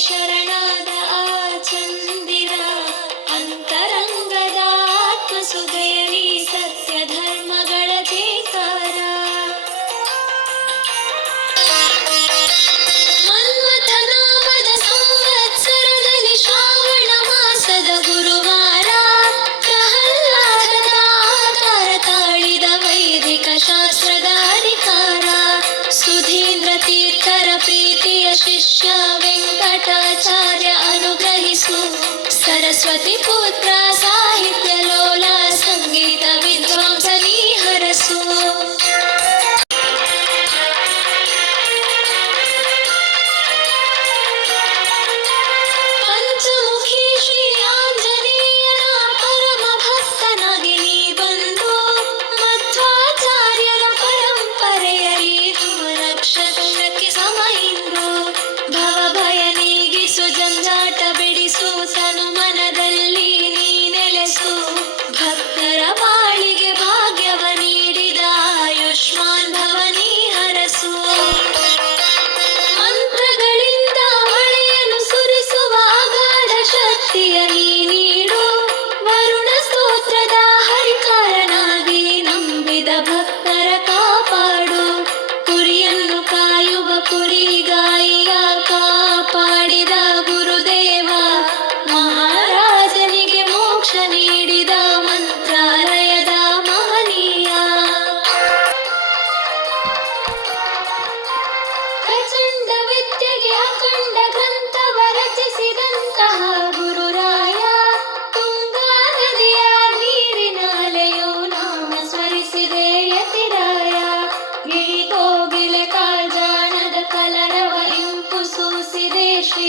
should I know? सतीपुत्र साहित्य ಗಿಳಿಗೋಗಿಲೆ ಕಾಳ್ಜಾನದ ಕಲರವ ಇಂಪು ಸೂಸಿದೆ ಶ್ರೀ